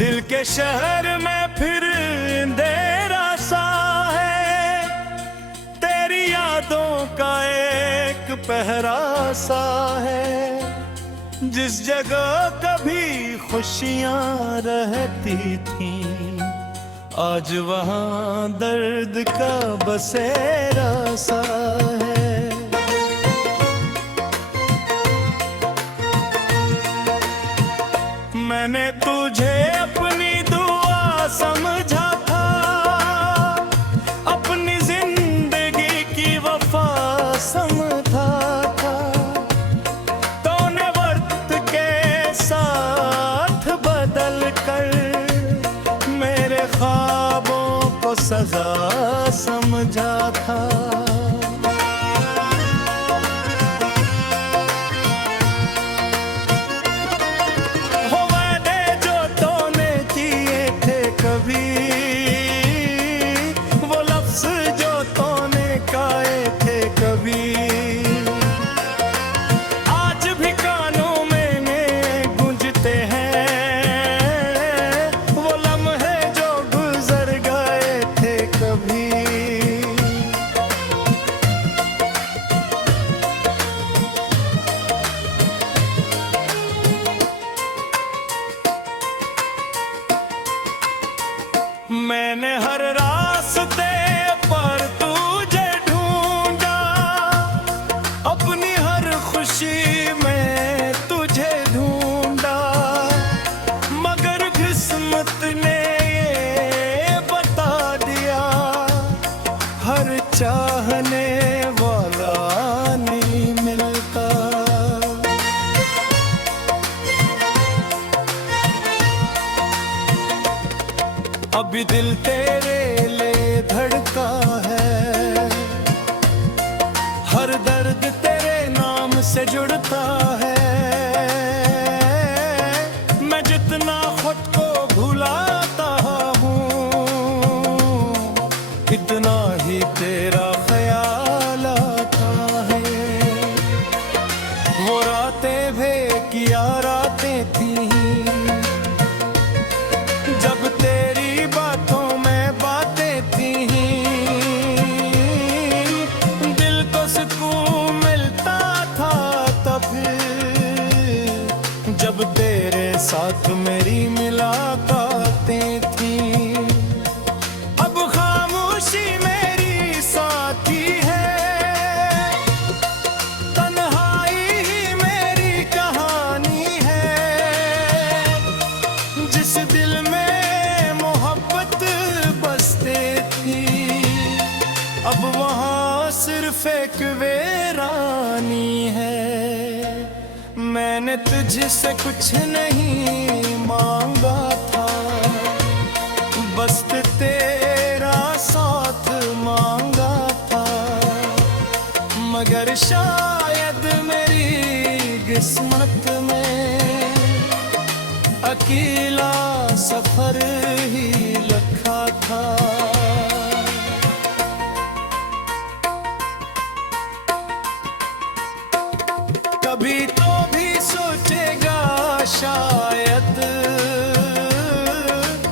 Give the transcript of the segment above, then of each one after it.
दिल के शहर में फिर अंधेरा सा है, तेरी यादों का एक पहरा सा है। जिस जगह कभी खुशियां रहती थी, आज वहां दर्द का बसेरा सा है। मैंने तुझे अपनी दुआ समझा था, अपनी जिंदगी की वफा समझा था। तूने वक्त के साथ बदल कर मेरे ख्वाबों को सजा समझा था। वो लफ्ज़ जो तूने कहे थे कभी, आज भी कानों में गूंजते हैं। वो लम्हे जो गुजर गए थे कभी। मैंने हर रास्ते पर तुझे ढूंढा, अपनी हर खुशी में तुझे ढूंढा। मगर किस्मत ने ये बता दिया, हर चाहने वाला नहीं मिलता। अभी दिल तेरे लिए धड़का है, हर दर्द तेरे नाम से जुड़ता है। मैं जितना खुद को भुलाता हूँ, इतना ही तेरा ख्याल आता है। वो रातें भी क्या रातें थी, जब तेरी बातों में बातें थी। दिल को सुकून मिलता था तब, जब तेरे साथ मेरी मुलाकातें थी। अब खामोशी मेरी साथी है, तन्हाई ही मेरी कहानी है। जिस दिल में मोहब्बत बसते थी, अब वहाँ सिर्फ एक वीरानी है। मैंने तुझसे कुछ नहीं मांगा था, बस तेरा साथ मांगा था। मगर शायद मेरी किस्मत में अकेला सफर ही लिखा था। कभी तो भी सोचेगा शायद,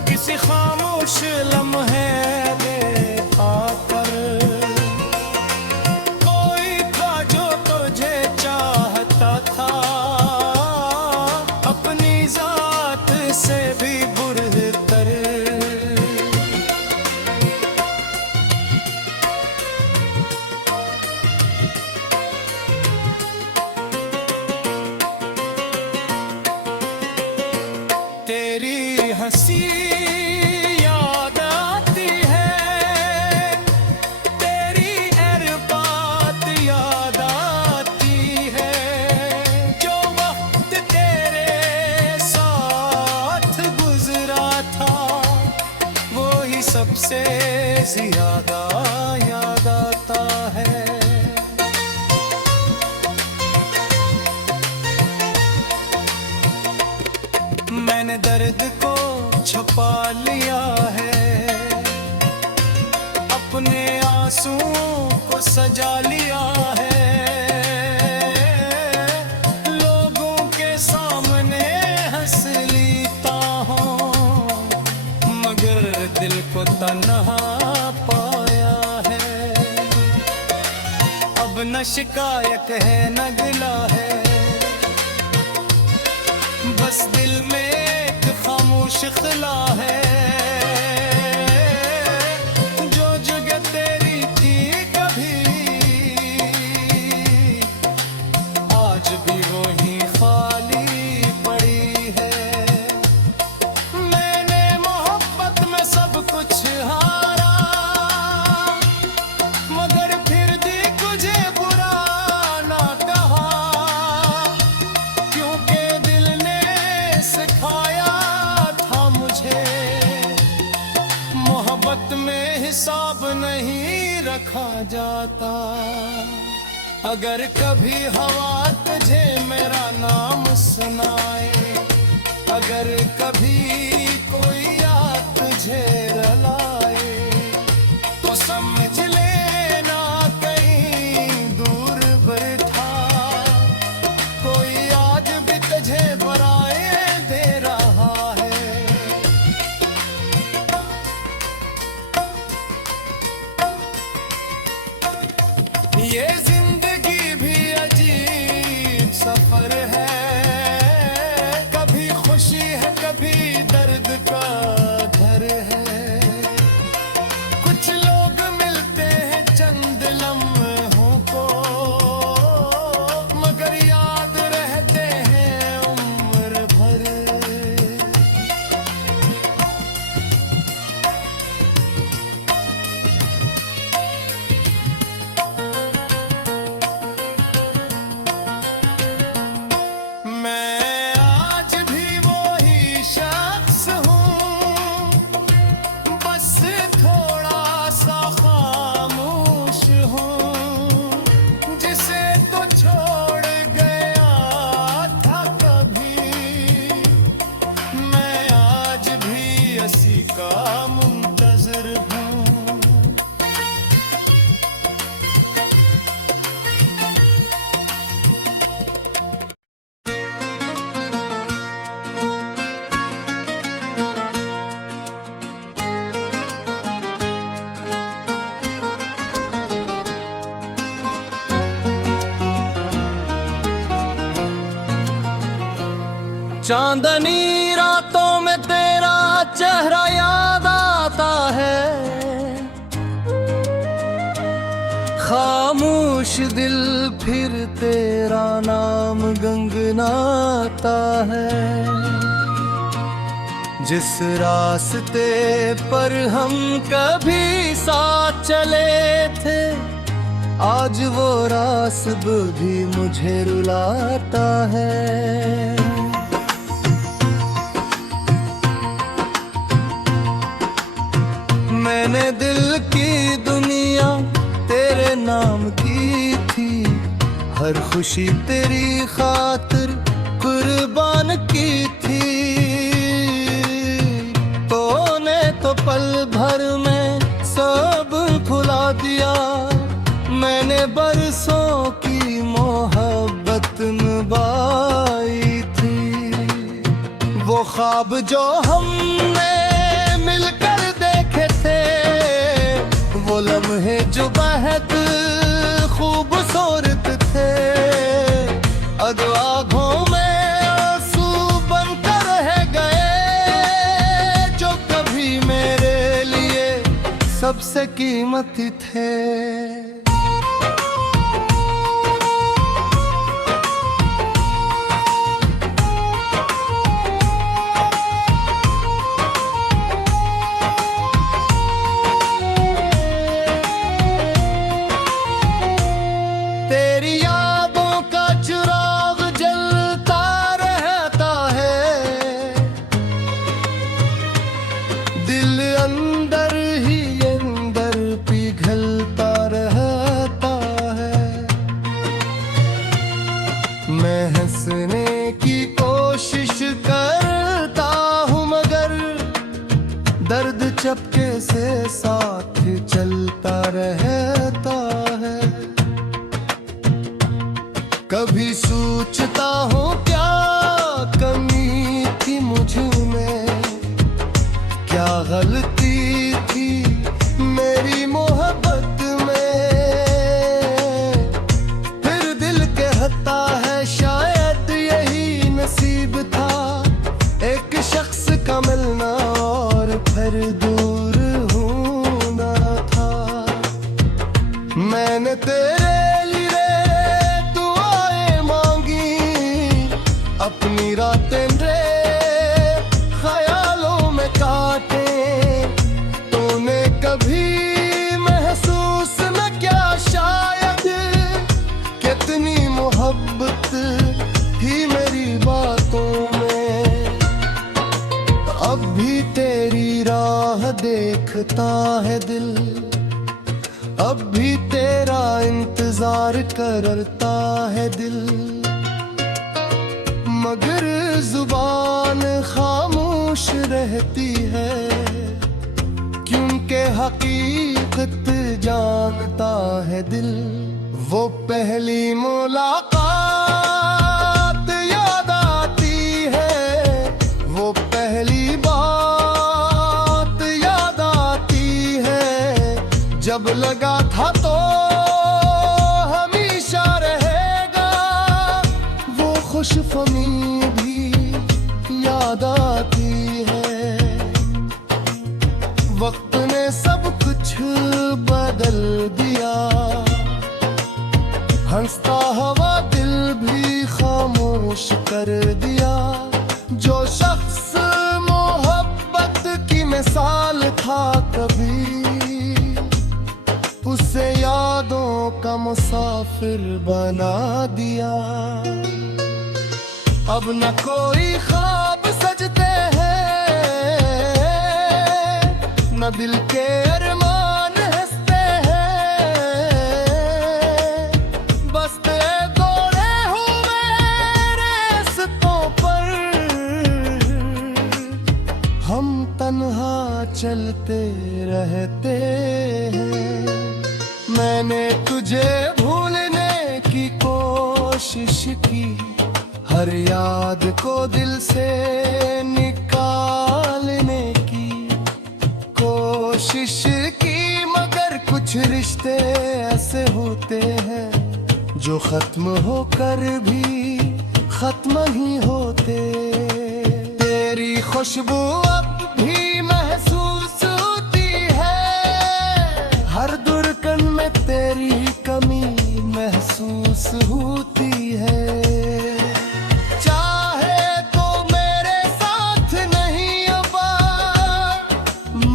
किसी खामोश लम्हे में आकर। कोई था जो तुझे चाहता था, अपनी जात से भी बुरतर। तेरी हंसी याद आती है, तेरी हर बात याद आती है। जो वक्त तेरे साथ गुजरा था, वो ही सबसे ज्यादा याद आता है। मैंने दर्द को छुपा लिया है, अपने आंसुओं को सजा लिया है। लोगों के सामने हंस लेता हूँ, शिकायत है न गिला है, बस दिल में एक खामोश खिला है। जो जगह तेरी थी कभी, आज भी वही खाली पड़ी है। मैंने मोहब्बत में सब कुछ हारा, मगर फिर भी तुझे बुरा ना कहा, क्योंकि दिल ने सिखाया था मुझे, मोहब्बत में हिसाब नहीं रखा जाता। अगर कभी हवा तुझे मेरा नाम सुनाए, अगर कभी कोई याद तुझे रुलाए, तो समझ लेना कहीं दूर बैठा कोई आज भी तुझे बुराए दे रहा है। ये जिंदगी भी अजीब सफर है, कभी खुशी है कभी दर्द का घर है। कुछ लोग मिलते हैं चंद लम्हों को, मगर याद रहते हैं उम्र भर। मैं आज भी वही शख्स हूँ, बस थोड़ा सा खामोश हूँ, जिसे तो छोड़ गया था कभी। मैं आज भी उसी का मुंतज़िर हूँ। चांदनी रातों में तेरा चेहरा याद आता है, खामोश दिल फिर तेरा नाम गुनगुनाता है। जिस रास्ते पर हम कभी साथ चले थे, आज वो रास्ता भी मुझे रुलाता है। मैंने दिल की दुनिया तेरे नाम की थी, हर खुशी तेरी खातिर कुर्बान की थी। तूने तो पल भर में सब भुला दिया, मैंने बरसों की मोहब्बत निभाई थी। वो ख्वाब जो हमने मिलकर देखे थे, वो लम्हे जो बेहद खूबसूरत थे, अब आँखों में आंसू बनकर रह गए, जो कभी मेरे लिए सबसे कीमती थे। तेरी यादों का चिराग जलता रहता है, दिल अंदर ही अंदर पिघलता रहता है। मैं हंसने की कोशिश करता हूँ, मगर दर्द चपके से साथ चलता रहता है। कभी सोचता हूँ क्या कमी थी मुझ में, क्या गलती थी मेरी मोहब्बत में, अपनी रातें रे ख्यालों में काटे। तूने कभी महसूस न क्या शायद कितनी मोहब्बत ही मेरी बातों में। अब भी तेरी राह देखता है दिल, अब भी तेरा इंतजार करता है दिल, मगर जुबान खामोश रहती है क्योंकि हकीकत जानता है दिल। वो पहली मुलाकात याद आती है, वो पहली बात याद आती है। जब लगा था तो हमेशा रहेगा, वो खुशफहमी भी याद आती है। वक्त ने सब कुछ बदल दिया, हंसता हवा दिल भी खामोश कर दिया। जो शख्स मोहब्बत की मिसाल था कभी, उसे यादों का मुसाफिर बना दिया। अब न कोई ख्वाब सजते हैं, न दिल के अरमान हंसते हैं। बसते दौड़े हुए रास्तों पर हम तन्हा चलते रहते हैं। मैंने तुझे भूलने की कोशिश की, हर याद को दिल से निकालने की कोशिश की, मगर कुछ रिश्ते ऐसे होते हैं जो खत्म होकर भी खत्म ही होते। तेरी खुशबू अब भी महसूस होती है, हर धड़कन में तेरी कमी महसूस होती है।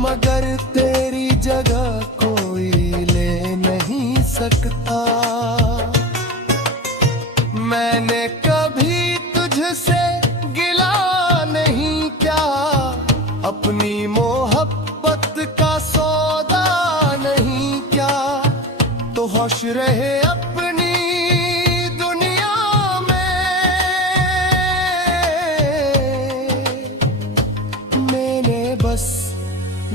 मगर तेरी जगह कोई ले नहीं सकता। मैंने कभी तुझसे गिला नहीं किया, अपनी मोहब्बत का सौदा नहीं किया। तो होश रहे अपनी दुनिया में, मैंने बस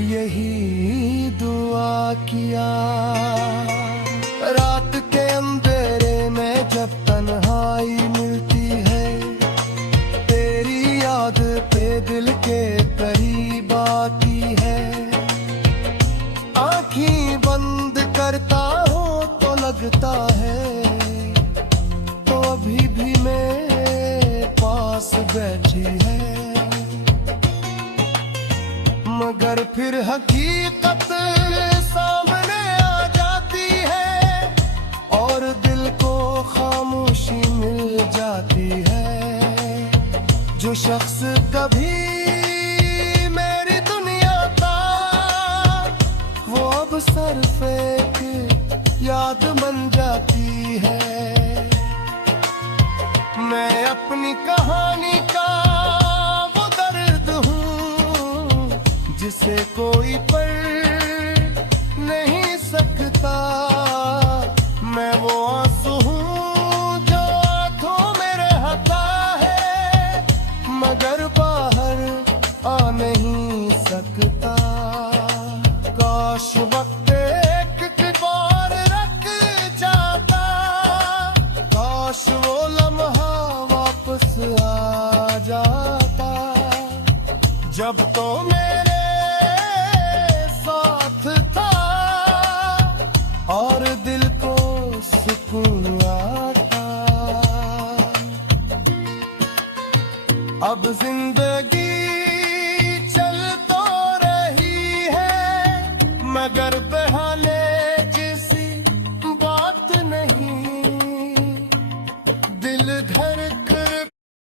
यही दुआ किया। रात के अंधेरे में जब तन्हाई मिलती है, तेरी याद पे दिल के करीब आती है। आँखें बंद करता हूँ तो लगता है तो अभी भी मेरे पास बैठी है, मगर फिर हकीकत सामने आ जाती है और दिल को खामोशी मिल जाती है। जो शख्स कभी मेरी दुनिया था, वो अब सिर्फ एक याद बन जाती है। मैं अपनी कहानी का वो दर्द हूँ जिसे कोई पढ़ नहीं सकता। मैं वो आंसू हूँ जो आंखों में रहता है, मगर बाहर आ नहीं सकता। काश वक्त एक बार रख जाता, काश वो लम्हा वापस आ जाता। जब तो मेरे साथ था और दिल को सुकून आता। अब जिंदगी